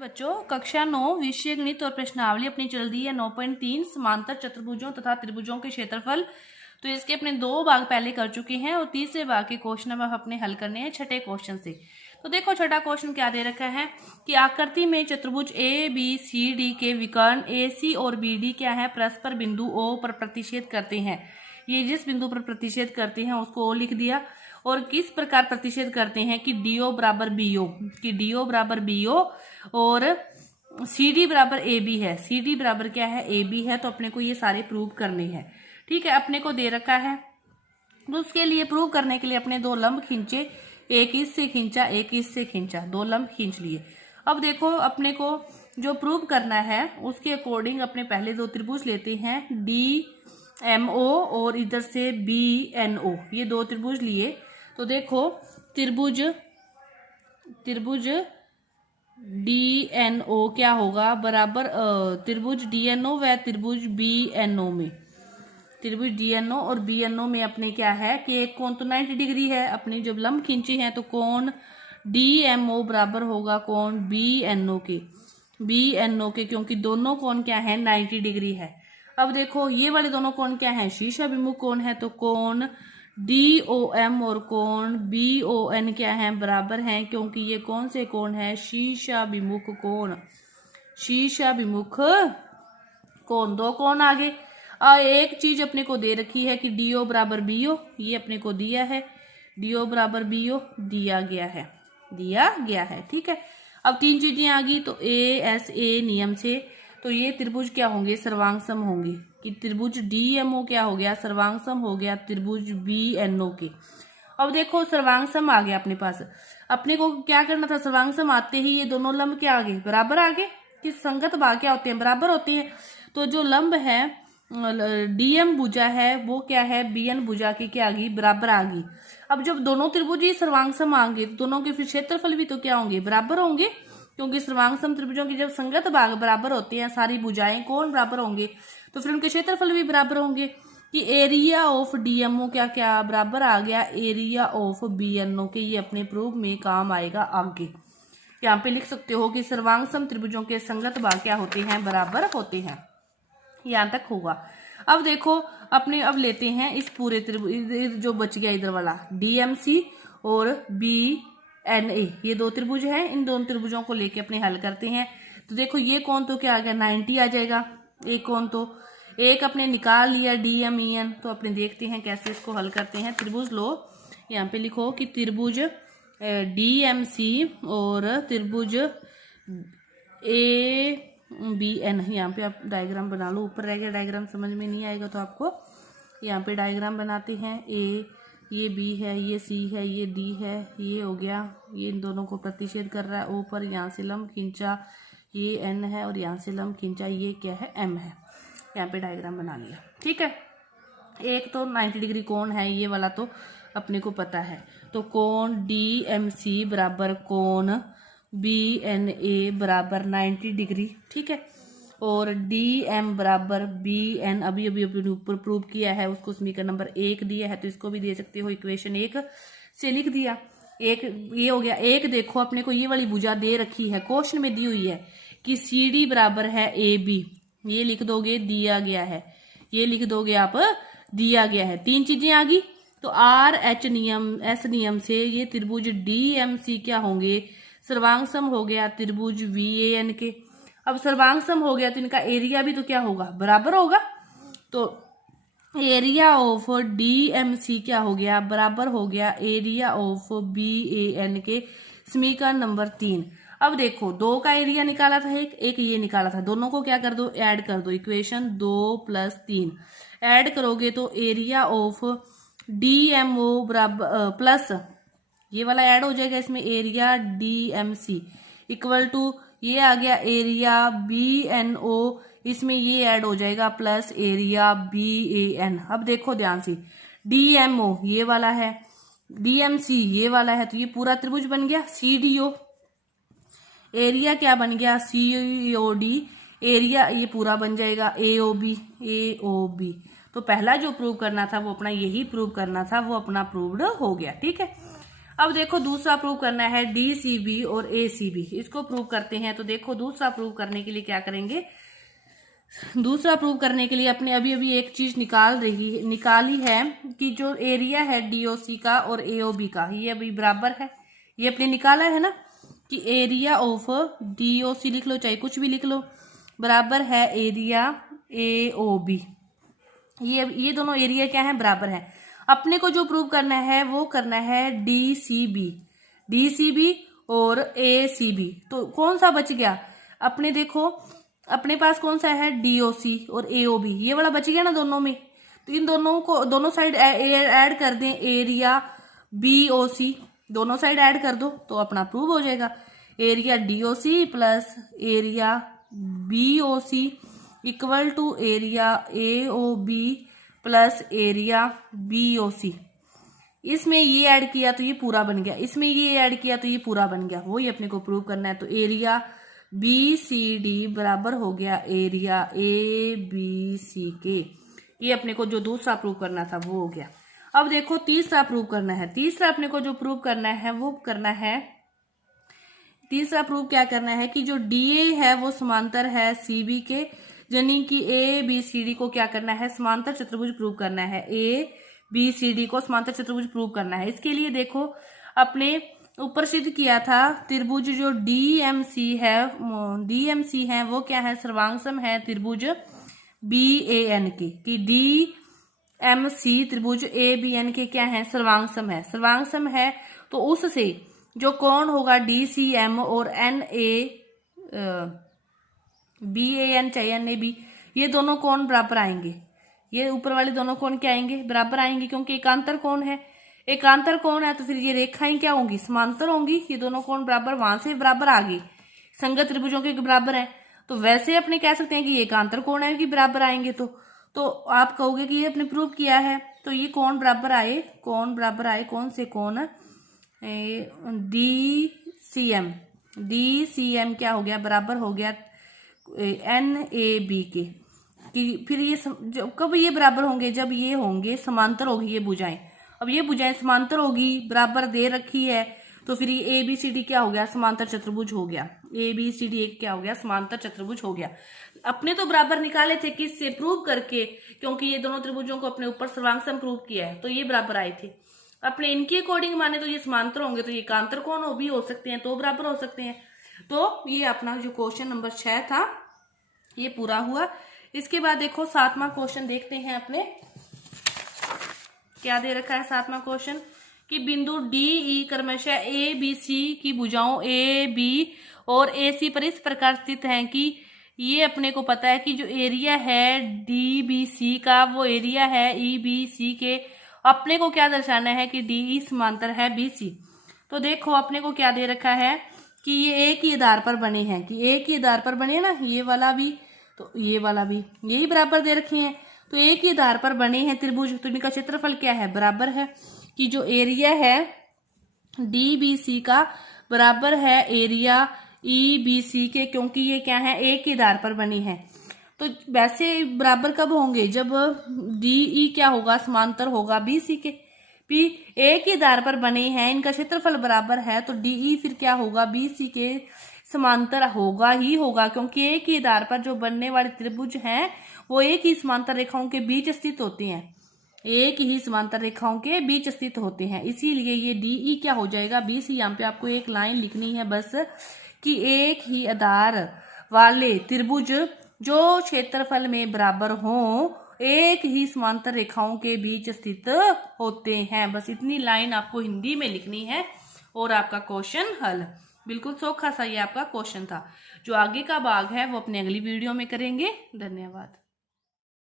बच्चों, कक्षा 9 विषय गणित और प्रश्नावली अपनी चल रही है 9.3 समांतर चतुर्भुजों तथा त्रिभुजों के क्षेत्रफल। तो इसके अपने 2 भाग पहले कर चुके हैं और तीसरे भाग के क्वेश्चन अब अपने हल करने हैं छठे क्वेश्चन से। तो देखो छठा क्वेश्चन क्या दे रखा है कि आकृति में चतुर्भुज ए बी सी डी के विकर्ण ए सी और बी डी क्या है, परस्पर बिंदु ओ पर प्रतिच्छेद करते हैं। ये जिस बिंदु पर प्रतिच्छेद करते हैं उसको ओ लिख दिया। और किस प्रकार प्रतिच्छेद करते हैं कि डीओ बराबर बीओ, कि डीओ बराबर बीओ और सी डी बराबर ए बी है। सी डी बराबर क्या है, ए बी है। तो अपने को ये सारे प्रूव करने हैं। ठीक है, अपने को दे रखा है तो उसके लिए प्रूव करने के लिए अपने 2 लंब खींचे, एक इससे खींचा एक इससे खींचा, 2 लंब खींच लिए। अब देखो अपने को जो प्रूव करना है उसके अकॉर्डिंग अपने पहले 2 त्रिभुज लेते हैं, डी एम ओ और इधर से बी एन ओ, ये 2 त्रिभुज लिए। तो देखो त्रिभुज डी एन ओ क्या होगा, बराबर त्रिभुज डी एन ओ व त्रिभुज बी एन ओ में, त्रिभुज डी एन ओ और बी एन ओ में अपने क्या है कि एक कोण तो 90 डिग्री है। अपनी जब लंब खींची है तो कोण डी एम ओ बराबर होगा कोण बी एन ओ के, क्योंकि दोनों कोण क्या है 90 डिग्री है। अब देखो ये वाले दोनों कोण क्या है, शीर्षाभिमुख कोण है। तो कोण डी ओ एम और कोण बी ओ एन क्या है, बराबर हैं, क्योंकि ये कौन से कोण है, शीर्षाभिमुख कोण, शीर्षाभिमुख कोण। 2 कोण आगे। एक चीज अपने को दे रखी है कि डीओ बराबर बीओ, ये अपने को दिया है, डीओ बराबर बीओ दिया गया है। ठीक है, अब 3 चीजें आ गई। तो ए एस ए नियम से तो ये त्रिभुज क्या होंगे, सर्वांग सम होंगे, कि त्रिभुज डीएमओ क्या हो गया, सर्वांग सम हो गया त्रिभुज बीएनओ के। अब देखो सर्वांग सम आ गया अपने पास। अपने को क्या करना था, सर्वांग सम आते ही ये दोनों लंब क्या आ गए, बराबर आ गए, कि संगत भाग क्या होते हैं, बराबर होते हैं। तो जो लंब है डीएम भुजा है वो क्या है, बीएन भुजा की क्या आ गई, बराबर आ गई। अब जब दोनों त्रिभुज ही सर्वांग सम आएंगे तो दोनों के फिर क्षेत्रफल भी तो क्या होंगे, बराबर होंगे, क्योंकि सर्वांग सम त्रिभुजों की जब संगत भाग बराबर होते हैं, सारी भुजाएं कोण बराबर होंगे, तो फिर उनके क्षेत्रफल भी बराबर होंगे। कि एरिया ऑफ डीएमओ क्या क्या बराबर आ गया एरिया ऑफ बीएनओ के। ये अपने प्रूफ में काम आएगा आगे। यहाँ पे लिख सकते हो कि सर्वांग सम त्रिभुजों के संगत भाग क्या होते हैं, बराबर होते हैं। यहाँ तक होगा। अब देखो अपने अब लेते हैं इस पूरे त्रिभुज जो बच गया इधर वाला डीएमसी और बी एन ए, ये 2 त्रिभुज हैं। इन दोनों त्रिभुजों को लेके अपने हल करते हैं। तो देखो ये कोण तो क्या आ गया 90 आ जाएगा, एक कोण तो एक अपने निकाल लिया डीएम ई एन। तो अपने देखते हैं कैसे इसको हल करते हैं। त्रिभुज लो, यहाँ पे लिखो कि त्रिभुज डीएमसी और त्रिभुज ए बी एन। यहाँ पे आप डायग्राम बना लो, ऊपर रह गया डायग्राम, समझ में नहीं आएगा तो आपको यहाँ पे डायग्राम बनाते हैं। ए ये बी है, ये सी है, ये डी है, ये हो गया, ये इन दोनों को प्रतिच्छेद कर रहा है ऊपर, यहाँ से लंब खींचा, ये एन है और यहाँ से लंब खींचा, ये क्या है एम है। यहाँ पे डायग्राम बना लिया। ठीक है, एक तो 90 डिग्री कोण है ये वाला, तो अपने को पता है। तो कोण डी एम सी बराबर कोण बी एन ए बराबर 90 डिग्री। ठीक है, और डी एम बराबर बी एन अभी ऊपर प्रूव किया है, उसको समीकरण नंबर 1 दिया है, तो इसको भी दे सकते हो, इक्वेशन 1 से लिख दिया। एक ये हो गया। एक देखो अपने को ये वाली भुजा दे रखी है, क्वेश्चन में दी हुई है कि सी डी बराबर है ए बी, ये लिख दोगे दिया गया है, ये लिख दोगे आप दिया गया है। 3 चीजें आ गई। तो आर एच नियम एस नियम से ये त्रिभुज डी एम सी क्या होंगे, सर्वांग सम हो गया त्रिभुज वी ए एन के। अब सर्वांग सम हो गया तो इनका एरिया भी तो क्या होगा, बराबर होगा। तो area of D M C क्या हो गया, बराबर हो गया area of B A N K, समीकरण नंबर 3। अब देखो 2 का एरिया निकाला था, एक ये निकाला था, दोनों को क्या कर दो, ऐड कर दो। इक्वेशन 2 + 3 ऐड करोगे तो area of D M O बराबर प्लस ये वाला ऐड हो जाएगा इसमें, area D M C equal to ये आ गया एरिया बी एन ओ, इसमें ये ऐड हो जाएगा plus area B A N. अब देखो ध्यान से, डी एम ओ ये वाला है, डी एम सी ये वाला है, तो ये पूरा त्रिभुज बन गया। सी डी ओ एरिया क्या बन गया, सी ओ डी एरिया ये पूरा बन जाएगा ए ओ बी। तो पहला जो प्रूव करना था वो अपना यही प्रूव करना था, वो अपना प्रूव्ड हो गया। ठीक है, अब देखो दूसरा प्रूव करना है DCB और ACB, इसको प्रूव करते हैं। तो देखो दूसरा प्रूव करने के लिए क्या करेंगे, दूसरा प्रूव करने के लिए अपने अभी एक चीज निकाली है कि जो एरिया है DOC का और AOB का ये अभी बराबर है। ये अपने निकाला है ना कि एरिया ऑफ DOC लिख लो चाहे कुछ भी लिख लो, बराबर है एरिया AOB। ये दोनों एरिया क्या है, बराबर है। अपने को जो प्रूव करना है वो करना है DCB और ACB। तो कौन सा बच गया अपने, देखो अपने पास कौन सा है DOC और AOB, ये वाला बच गया ना दोनों में। तो इन दोनों को दोनों साइड ऐड कर दें, एरिया BOC दोनों साइड ऐड कर दो तो अपना प्रूव हो जाएगा। Area DOC plus area BOC equal to area AOB plus area BOC। इसमें ये ऐड किया तो ये पूरा बन गया, इसमें ये ऐड किया तो ये पूरा बन गया, वही अपने को प्रूव करना है। तो एरिया BCD बराबर हो गया एरिया ABC के। ये अपने को जो दूसरा प्रूव करना था वो हो गया। अब देखो तीसरा प्रूव करना है। तीसरा अपने को जो प्रूव करना है वो करना है, तीसरा प्रूव क्या करना है कि जो DA है वो समांतर है CB के, यानी कि ABCD को क्या करना है, समांतर चतुर्भुज प्रूव करना है। ABCD को समांतर चतुर्भुज प्रूव करना है। इसके लिए देखो अपने ऊपर सिद्ध किया था त्रिभुज जो DMC है वो क्या है, सर्वांगसम है त्रिभुज BAN के, कि DMC त्रिभुज ABN के क्या है, सर्वांगसम है। सर्वांगसम है तो उससे जो कोण होगा DCM और BAN चाहे NAB, ये दोनों कोण बराबर आएंगे। ये ऊपर वाले दोनों कोण क्या आएंगे, बराबर आएंगे, क्योंकि एकांतर कोण है। एकांतर कोण है तो फिर ये रेखाएं क्या होंगी, समांतर होंगी। ये दोनों कोण बराबर, वहां से बराबर आ गई, संगत त्रिभुजों के बराबर है। तो वैसे अपने कह सकते हैं कि ये एकांतर कोण है कि बराबर आएंगे। तो आप कहोगे कि ये अपने प्रूव किया है। तो ये कोण बराबर आए, कौन से कोण, DCM क्या हो गया, बराबर हो गया NAB के। कि फिर ये कब ये बराबर होंगे, जब ये होंगे समांतर होगी ये भुजाएं। अब ये भुजाएं समांतर होगी, बराबर दे रखी है, तो फिर ये ABCD क्या हो गया, समांतर चतुर्भुज हो गया। ABCD एक क्या हो गया, समांतर चतुर्भुज हो गया। अपने तो बराबर निकाले थे किससे, प्रूव करके, क्योंकि ये दोनों त्रिभुजों को अपने ऊपर सर्वांगसम प्रूव किया है तो ये बराबर आए थे। अपने इनके अकॉर्डिंग माने तो ये समांतर होंगे, तो ये एकांतर कोण भी हो सकते हैं, तो बराबर हो सकते हैं। तो ये अपना जो क्वेश्चन नंबर 6 था ये पूरा हुआ। इसके बाद देखो 7वां क्वेश्चन देखते हैं अपने क्या दे रखा है। 7वां क्वेश्चन कि बिंदु DE क्रमशः ABC की भुजाओं AB और AC पर इस प्रकार स्थित हैं कि ये अपने को पता है कि जो एरिया है DBC का वो एरिया है EBC के। अपने को क्या दर्शाना है कि DE समांतर है BC। तो देखो अपने को क्या दे रखा है कि ये एक ही आधार पर बने हैं, कि एक ही आधार पर बने ना, ये वाला भी तो ये वाला भी यही बराबर दे रखे हैं। तो एक ही आधार पर बने हैं त्रिभुज, तो इनका क्षेत्रफल क्या है, बराबर है। कि जो एरिया है DBC का बराबर है एरिया EBC के, क्योंकि ये क्या है, एक ही आधार पर बनी है। तो वैसे बराबर कब होंगे, जब DE क्या होगा, समांतर होगा BC के। भी एक ही आधार पर बने हैं, इनका क्षेत्रफल बराबर है, तो DE फिर क्या होगा, BC के समांतर होगा ही होगा, क्योंकि एक ही आधार पर जो बनने वाले त्रिभुज हैं वो एक ही समांतर रेखाओं के बीच स्थित होते हैं, एक ही समांतर रेखाओं के बीच स्थित होते हैं। इसीलिए ये DE क्या हो जाएगा, BC। यहाँ पे आपको एक लाइन लिखनी है बस कि एक ही आधार वाले त्रिभुज जो क्षेत्रफल में बराबर हों एक ही समांतर रेखाओं के बीच स्थित होते हैं। बस इतनी लाइन आपको हिंदी में लिखनी है और आपका क्वेश्चन हल। बिल्कुल सौखा सा ये आपका क्वेश्चन था। जो आगे का भाग है वो अपने अगली वीडियो में करेंगे। धन्यवाद।